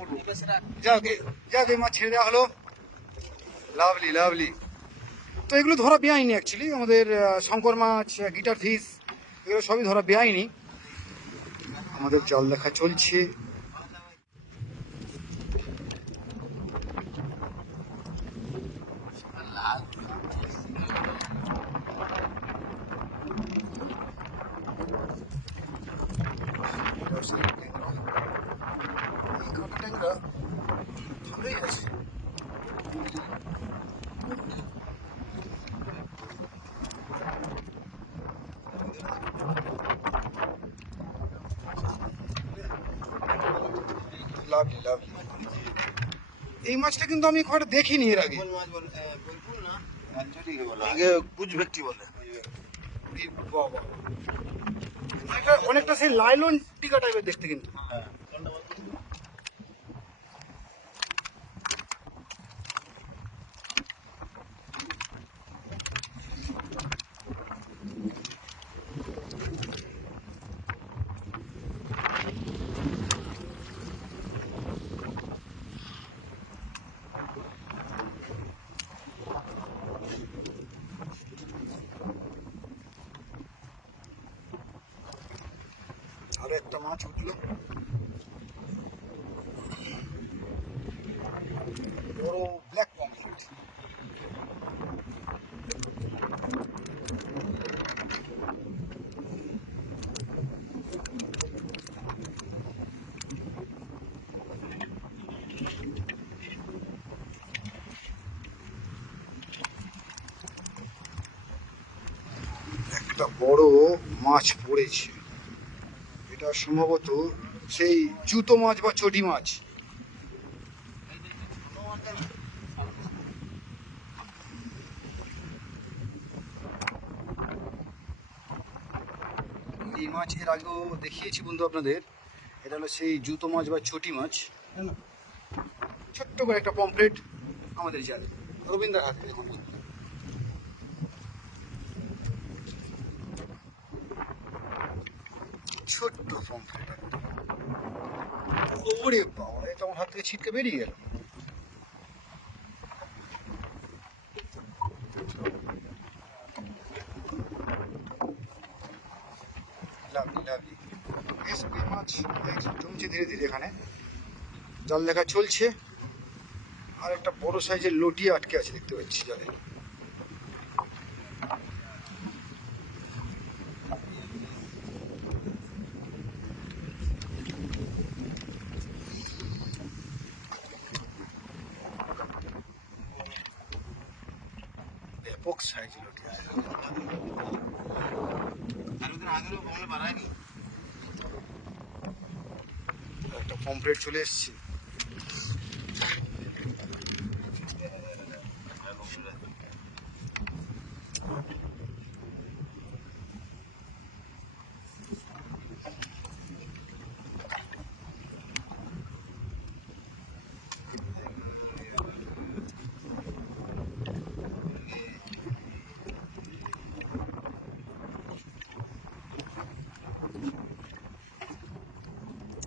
করবো। যাক যাক, এই মাছ ছেড়ে দেওয়া হলো। Lovely lovely. তো এগুলো ধরা বেআইনি অ্যাকচুয়ালি, আমাদের শঙ্কর মাছ, গিটার ফিশ, এগুলো সবই ধরা বেআইনি। আমাদের জল দেখা চলছে। ধরেই আছে। Lovely lovely. এই মাছটা কিন্তু আমি খুব একটা দেখিনি এর আগে। কুচ ভেটকি বলে। বাবা, অনেকটা সেই লাইলন টিকা টাইপের দেখতে কিন্তু। আরো একটা মাছ উঠলো, বড় ব্ল্যাক পমফ্রেট। একটা বড় মাছ পড়েছে, এটা সম্ভবত সেই জুতো মাছ বা চটি মাছ। এই মাছ এর আগেও দেখিয়েছি বন্ধু আপনাদের। এটা হলো সেই জুতো মাছ বা চটি মাছ। ছোট্ট করে একটা পমফ্রেট আমাদের জাল, রবীন্দ্র হাতে দেখুন। ছোট্ট পমফ্রেট। ওরে বাবা, এটা আমার হাত থেকে ছিটকে বেরিয়ে গেল। Lovely lovely. এসব মাছ জমছে ধীরে ধীরে এখানে, জল দেখা চলছে। আর একটা বড় সাইজের লটিয়া আটকে আছে দেখতে পাচ্ছি জলে। ব্যাপক সাইজ লটিয়া। একটা পমফ্রেট চলে এসছে।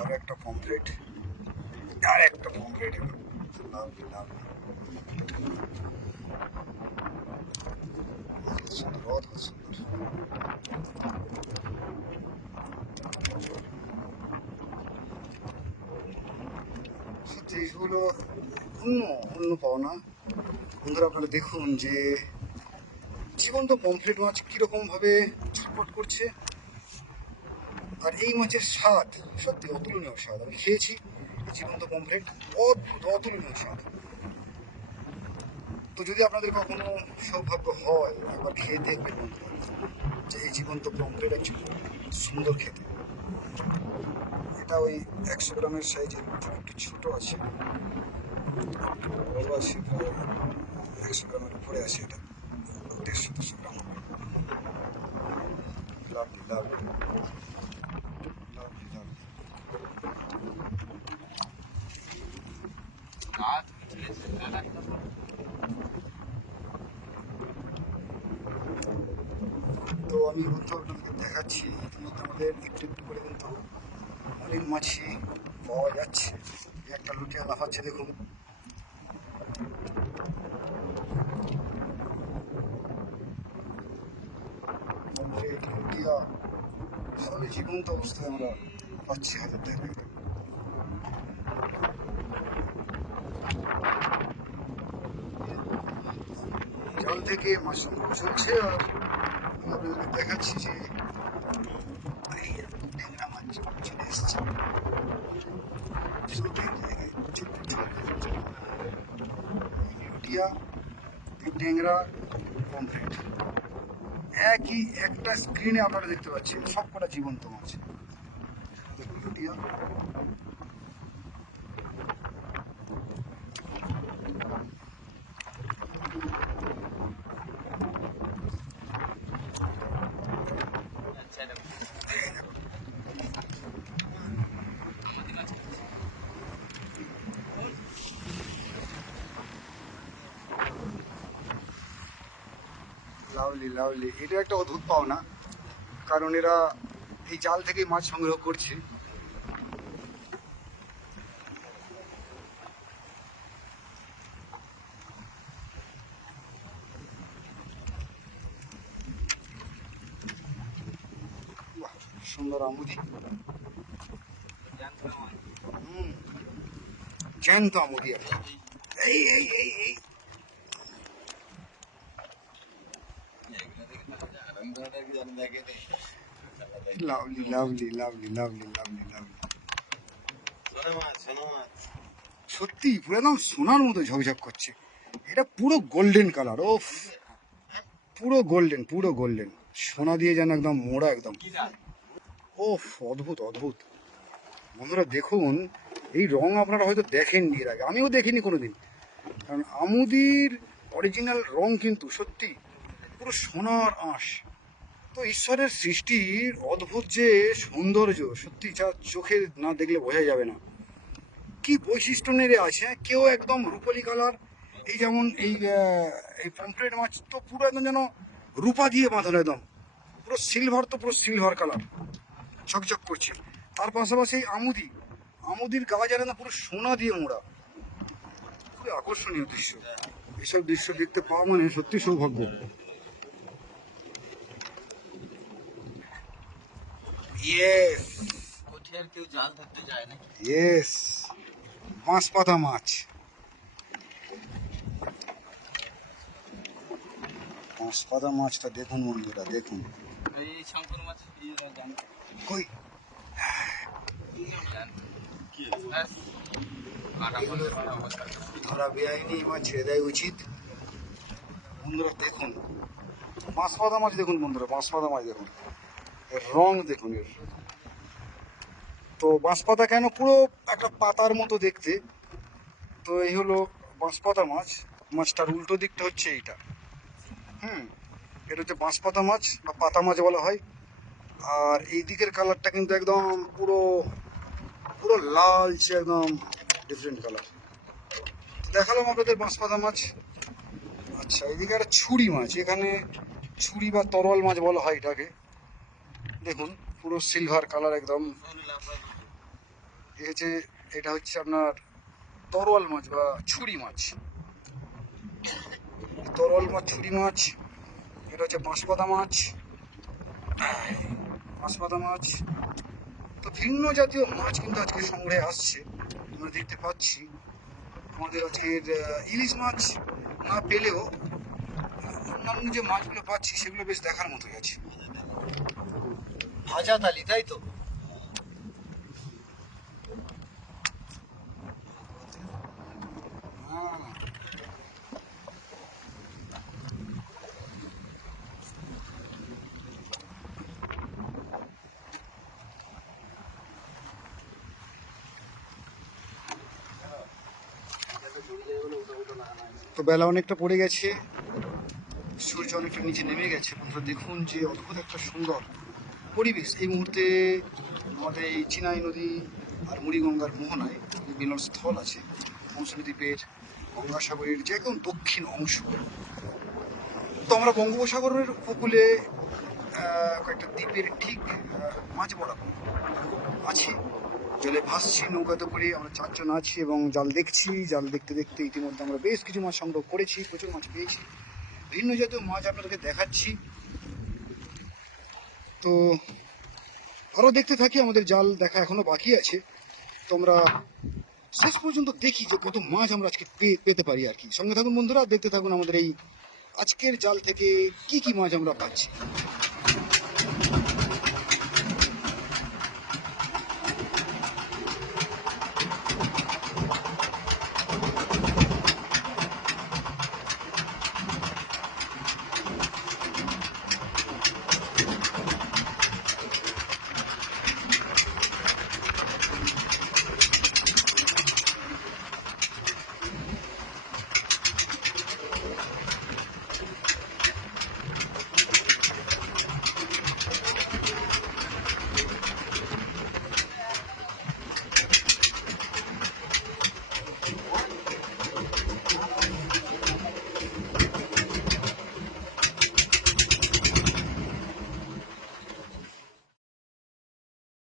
আর একটা পমফ্রেট, আর একটা পমফ্রেট। Lovely lovely. সুন্দর, অদ্ভুত সুন্দর। সত্যি এগুলো অন্য অন্য পাওনা। বন্ধুরা আপনারা দেখুন যে জীবন্ত পমফ্রেট মাছ কিরকম ভাবে ছটফট করছে। আর এই মাছের স্বাদ সত্যি অতুলনীয় স্বাদ। আমি খেয়েছি জীবন্ত পমফ্রেট, অদ্ভুত অতুলনীয় স্বাদ। তো যদি আপনাদের কখনো সৌভাগ্য হয়, একবার খেয়ে দেখবেন বন্ধুরা যে এই জীবন্ত পমফ্রেট অ্যাকচুয়ালি সুন্দর খেতে। এটা ওই 100 গ্রামের সাইজের, একটু ছোট আছে, বড় আছে প্রায় 100 গ্রামের উপরে আছে। এটা 150-200 গ্রাম হবে। Lovely lovely lovely lovely. তো আমি বন্ধু আপনাদেরকে দেখাচ্ছি ইতিমধ্যে আমাদের একটু একটু করে কিন্তু অনেক মাছই পাওয়া যাচ্ছে। একটা লুটিয়া লাফাচ্ছে দেখুন। লুটিয়া ভালো জীবন্ত অবস্থায় আমরা পাচ্ছি হাতের ধারে। জল থেকে মাছ সংগ্রহ চলছে আর আপনাদেরকে দেখাচ্ছি যে এই ট্যাংরা মাছ চলে এসছে। লুটিয়া, ট্যাংরা, পমফ্রেট একই একটা স্ক্রিনে আপনারা দেখতে পাচ্ছেন সব কটা জীবন্ত মাছ। দেখুন লুটিয়া, লাভলি লাভলি। এটা একটা অদ্ভুত পাওনা, কারণ এরা এই জাল থেকেই মাছ সংগ্রহ করছে। বাহ, সুন্দর আমুদি। হুম, জ্যান্ত আমুদি একটা। এই এই এই এই lovely lovely lovely lovely lovely lovely. সত্যি পুরো একদম সোনার মতো ঝকঝক করছে। এটা পুরো গোল্ডেন কালার। ও পুরো গোল্ডেন, পুরো গোল্ডেন, সোনা দিয়ে যেন একদম মোড়া একদম। ও অদ্ভুত অদ্ভুত। বন্ধুরা দেখুন, এই রং আপনারা হয়তো দেখেননি এর আগে, আমিও দেখিনি কোনোদিন। কারণ আমুদির অরিজিনাল রং কিন্তু সত্যি পুরো সোনার আঁশ। তো ঈশ্বরের সৃষ্টির অদ্ভুত যে সৌন্দর্য, সত্যি যা চোখে না দেখলে বোঝা যাবে না। কি বৈশিষ্ট্য নেড়ে আছে, কেউ একদম রূপলি কালার, এই যেমন এই পমফ্রেট মাছ তো পুরো একদম যেন রূপা দিয়ে বাঁধানো, একদম পুরো সিলভার, তো পুরো সিলভার কালার ঝকঝক করছে। তার পাশাপাশি আমুদি, আমুদির গা যেন না পুরো সোনা দিয়ে মোড়া। খুবই আকর্ষণীয় দৃশ্য। এসব দৃশ্য দেখতে পাওয়া মানে সত্যি সৌভাগ্য। ইয়েস কেউ জাল ধরতে যায় না। ইয়েস, বাঁশপাতা মাছ। বাঁশপাতা মাছটা দেখুন বন্ধুরা, দেখুন। এই শঙ্কর মাছ কই ধরা বেআইনি মাছ ছেড়ে দেয় উচিত। বন্ধুরা দেখুন বাঁশপাতা মাছ, দেখুন বন্ধুরা বাঁশপাতা মাছ দেখুন, এর রং দেখুন এর। তো বাঁশপাতা কেন, পুরো একটা পাতার মতো দেখতে। তো এই হলো বাঁশপাতা মাছ। মাছটার উল্টো দিকটা হচ্ছে এইটা। এটা হচ্ছে বাঁশপাতা মাছ বা পাতা মাছ বলা হয়। আর এই দিকের কালারটা কিন্তু একদম পুরো পুরো লালচে, একদম ডিফারেন্ট কালার। দেখালাম আপনাদের বাঁশপাতা মাছ। আচ্ছা, এদিকে একটা ছুরি মাছ, এখানে ছুরি বা তরোয়াল মাছ বলা হয় এটাকে। দেখুন পুরো সিলভার কালার একদম। এটা হচ্ছে আপনার তরোয়াল মাছ বা ছুরি মাছ। তরোয়াল মাছ, ছুরি মাছ। এটা হচ্ছে বাঁশপাতা মাছ। বাঁশপাতা মাছ। তো ভিন্ন জাতীয় মাছ কিন্তু আজকে সংগ্রহে আসছে, আমরা দেখতে পাচ্ছি। আমাদের আজকের ইলিশ মাছ না পেলেও অন্যান্য যে মাছগুলো পাচ্ছি সেগুলো বেশ দেখার মতোই আছে। ভাজা তালি, তাই তো? তো বেলা অনেকটা পড়ে গেছে, সূর্য অনেকটা নিচে নেমে গেছে। বন্ধুরা দেখুন যে অদ্ভুত একটা সুন্দর পরিবেশ এই মুহূর্তে আমাদের এই চিনাই নদী আর মুড়িগঙ্গার মোহনায় মিলন স্থল আছে। মৌসুমী দ্বীপের গঙ্গাসাগরের যে একদম দক্ষিণ অংশ। তো আমরা বঙ্গোপসাগরের উপকূলে কয়েকটা দ্বীপের ঠিক মাঝ বরাবর আছি। জলে ভাসছি নৌকাতে করে, আমরা 4 জন আছি এবং জাল দেখছি। জাল দেখতে দেখতে ইতিমধ্যে আমরা বেশ কিছু মাছ সংগ্রহ করেছি, প্রচুর মাছ পেয়েছি, ভিন্ন জাতীয় মাছ আপনাদেরকে দেখাচ্ছি। তো আরও দেখতে থাকি, আমাদের জাল দেখা এখনো বাকি আছে। তো আমরা শেষ পর্যন্ত দেখি যে কত মাছ আমরা আজকে পেতে পারি আর কি। সঙ্গে থাকুন বন্ধুরা, দেখতে থাকুন আমাদের এই আজকের জাল থেকে কি কি মাছ আমরা পাচ্ছি।